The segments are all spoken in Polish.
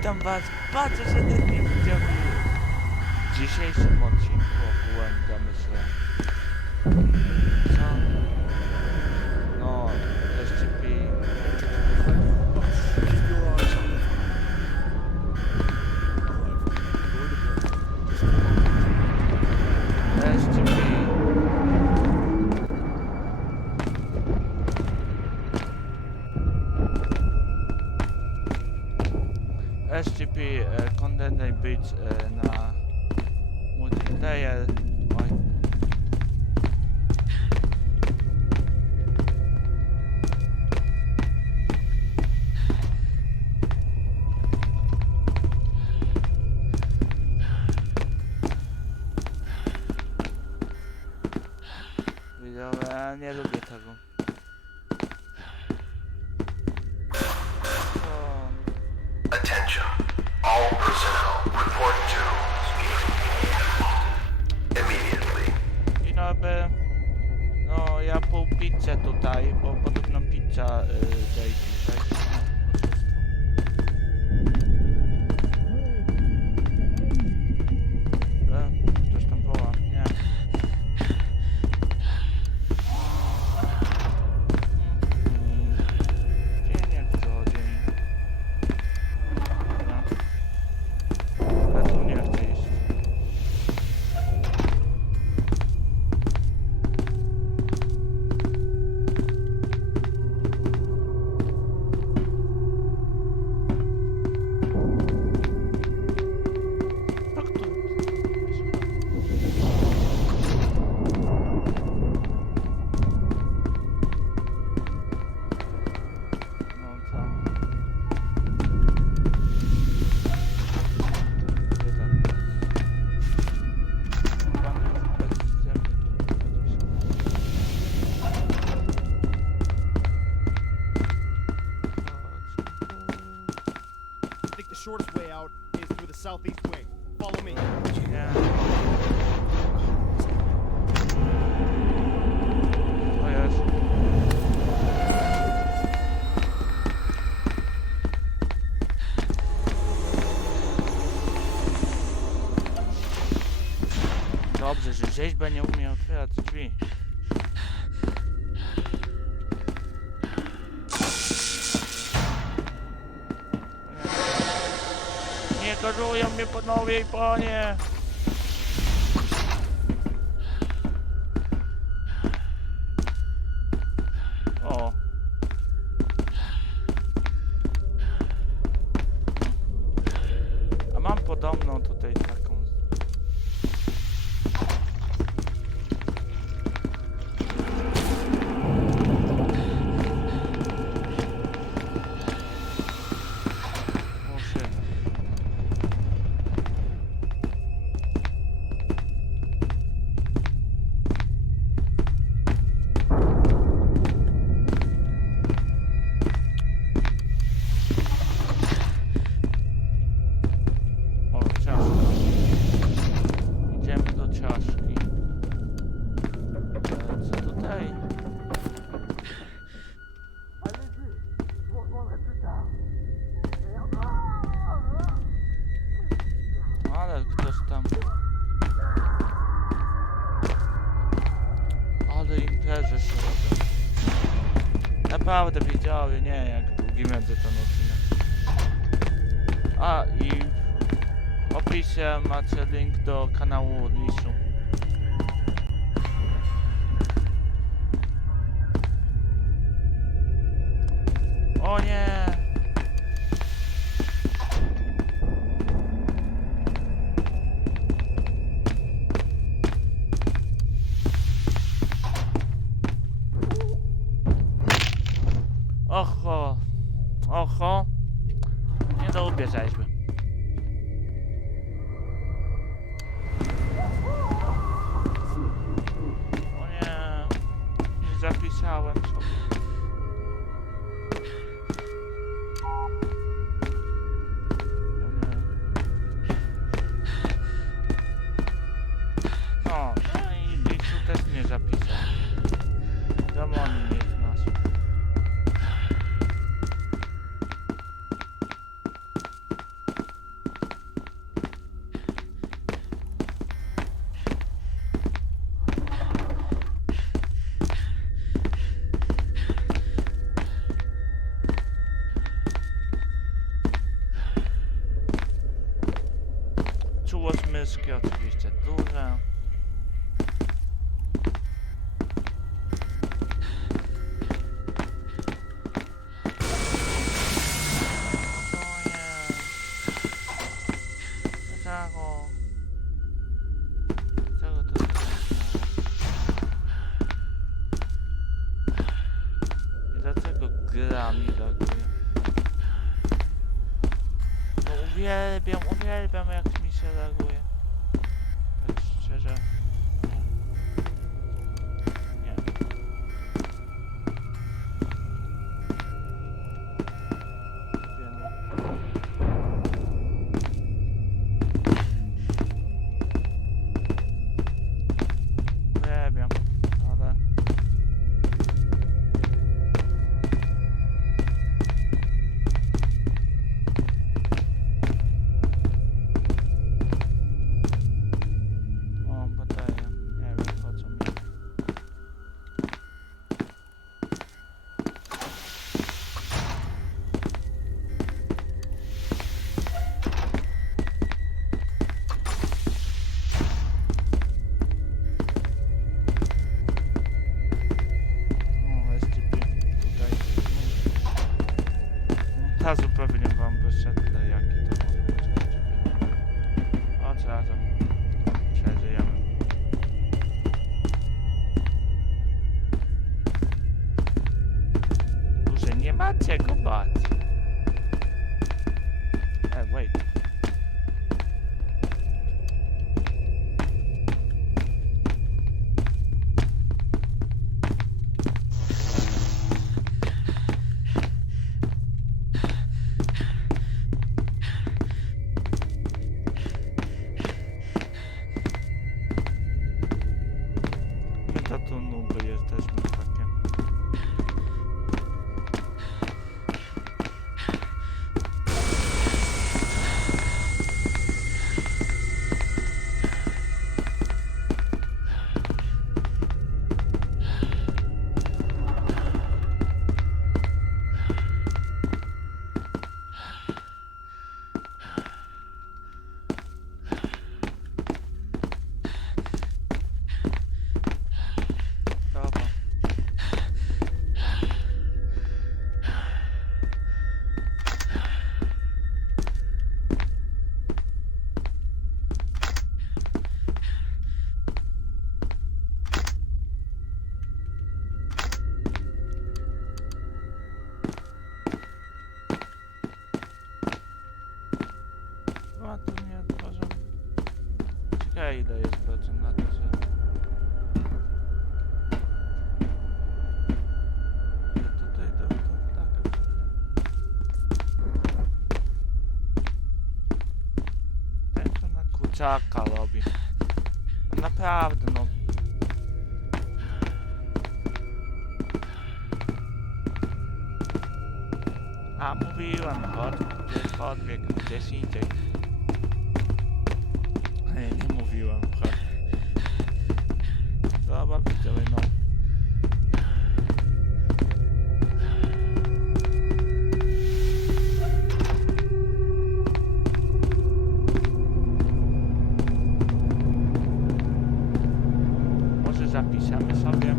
Witam was bardzo serdecznie w dzisiejszym odcinku oglądamy się. Co? No, SCP. SCP kontener być na multiplayer. Oj. Widziowe, nie lubię tego. Attention. All personnel report to immediately. Dzień dobry. No, ja pół pizzę tutaj, bo podobno pizza daje dzisiaj. Ktoś tam woła, nie. Dzień jak co dzień. Ja tu nie chcę iść. Tak tu. No tam. Jeden. Pan bez ziemi. I think the shortest way out is through the southeast wing. Follow me. Nie. O jest. Dobrze, że rzeźba nie umie otwierać drzwi. Nie kazują mnie panowie i panie! O! A mam podobną tutaj taką. Muszę. O, czaszka. Idziemy do czaszki. Co tutaj? Ale ktoś tam. Ale imprezy się robią. Naprawdę wiedziałem, nie jak długi będzie ten odcinek. A i w opisie macie link do kanału Lisu. O nie! Oho! Oho! Nie lubię rzeźby. O nie! Nie zapisałem sobie. O nie. No i Lisu też nie zapisał. Demoni nie znalazł. czułość myszki oczywiście duże. Czego to i dlaczego gra mi laguje? No uwielbiam jak mi się laguje. Tak szczerze. Nie. Uwielbiam, ale... O, bateria. Nie wiem po co mi. O, SCP tutaj. Od razu pewnie wam wyświetlę jaki to może być SCP. Od razu przeżyjemy. Duże, nie macie go bać. Wait. My to tu nuby jesteśmy takie. Dobra. A tu nie otworzą. Czekaj, ile jest procent na to, że... Tutaj do ptaka ten to na kurczaka robi. No naprawdę, no. A mówiłem, podbieg gdzieś indziej. Nie mówiłem, chodź. Dobra, widzowie, no. Może zapiszemy sobie.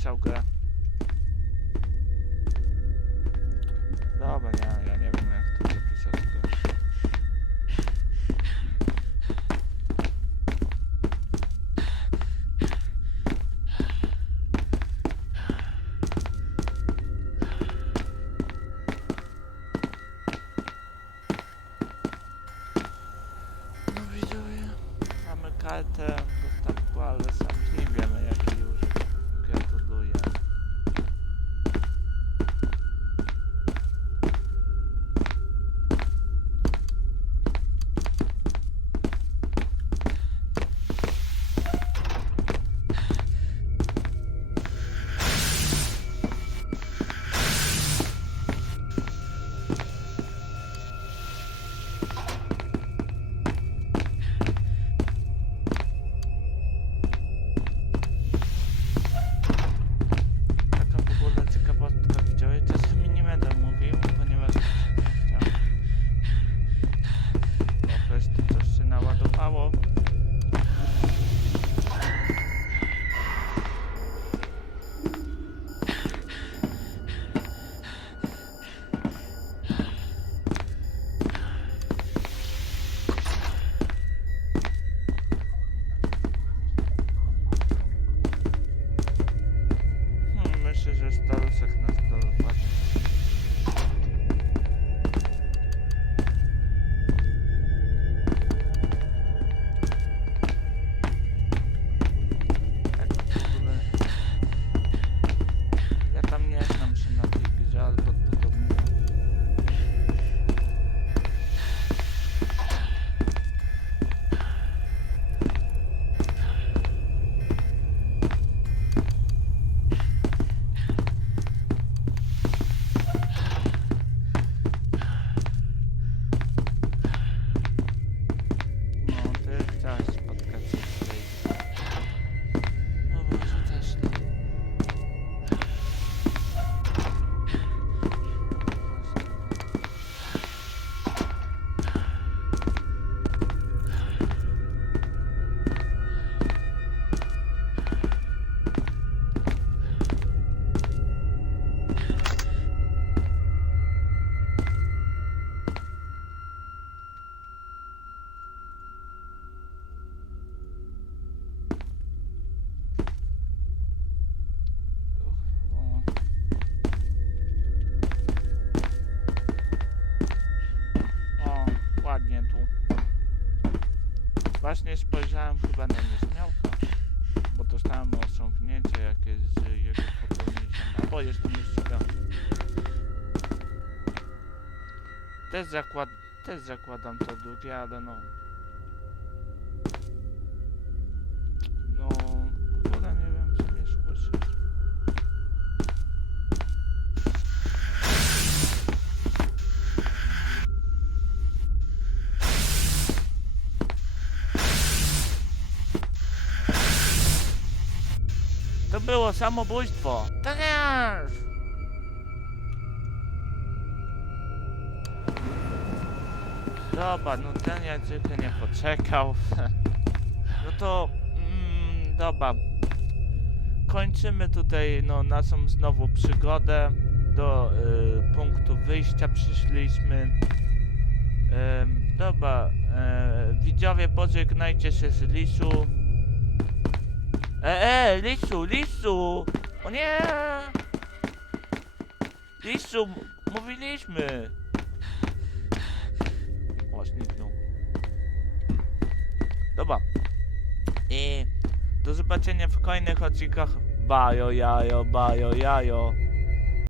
zapisał grę. Dobra, ja nie wiem jak to zapisać grę. No widzowie, mamy kartę dostawku, ale sami nie wiemy jaki już. Gratuluję. Taka w ogóle ciekawostka, widziałeś? Czasami nie będę mówił, ponieważ chciałem. Po prostu coś się naładowało. Myślę, że staruszek nas dopadnie. Tak w ogóle... Ja tam nie znam się na tej grze, ale podobnie. No, ty chciałeś spotkać się z tej... No może też nie. O, ładnie tu. Właśnie spojrzałem chyba na nieśmiałka, bo dostałem osiągnięcie jakieś z jego popełnieniem. Albo jest tam jeszcze gra. Też zakładam to drugie, ale no... No... Chyba nie wiem, czy mnie słyszysz. To było samobójstwo. Tak jest! Dobra, no ten jak zwykle nie poczekał. No to... dobra. Kończymy tutaj no, naszą znowu przygodę. Do punktu wyjścia przyszliśmy. Dobra. Widzowie, pożegnajcie się z Lisu. Lisu! O nie! Lisu, mówiliśmy! O, zniknął. Dobra. I do zobaczenia w kolejnych odcinkach. Bajo, jajo, bajo, jajo.